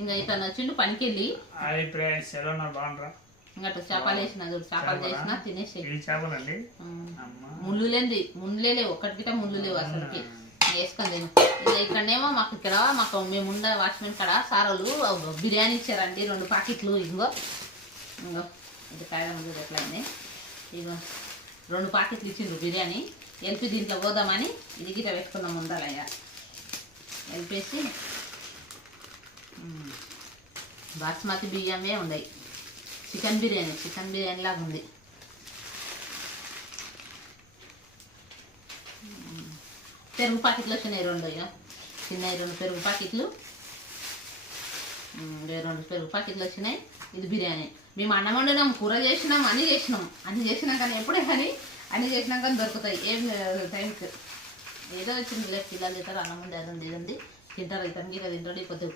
ఇంకా ఇతను వచ్చిండు పనికి వెళ్ళి ఇంకా చేపలు వేసిన చేపలు చేసిన తినేసి ముళ్ళు లేని ముళ్ళే లేవు ఒక్కటికిట ముళ్ళు లేవు అసలుకి వేసుకొని తిను. ఇంకా ఇక్కడనేమో మాకు మేముండ వాచ్మెన్ కాడ సారోలు బిర్యానీ ఇచ్చారండి 2 ప్యాకెట్లు. ఇంకో ఇది కాయడం ముందు ఎట్లా అయింది. ఇగో 2 ప్యాకెట్లు ఇచ్చిండ్రు బిర్యానీ. ఎల్పి దీంట్లో పోదామని ఇది గిట పెట్టుకున్నాం ముందరయ్యా. ఎల్పేసి బాస్మతి బియ్యమే ఉన్నాయి. చికెన్ బిర్యానీ లాగా ఉంది. పెరుగు ప్యాకెట్లు వచ్చినాయి 2 చిన్నవి 2 పెరుగు ప్యాకెట్లు 2 పెరుగు ప్యాకెట్లు వచ్చినాయి. ఇది బిర్యానీ. మేము అన్నం వండినాం, కూర చేసినాం, అన్నీ చేసినాం కానీ ఎప్పుడే కానీ అన్నీ చేసినాం కానీ దొరుకుతాయి ఏం టైంకి. ఏదో వచ్చింది లేదు పిల్లలు తింటారు అన్నం ఉంది అది ఉంది తింటారు. ఇతనికి తింటాడు. కొద్దిగా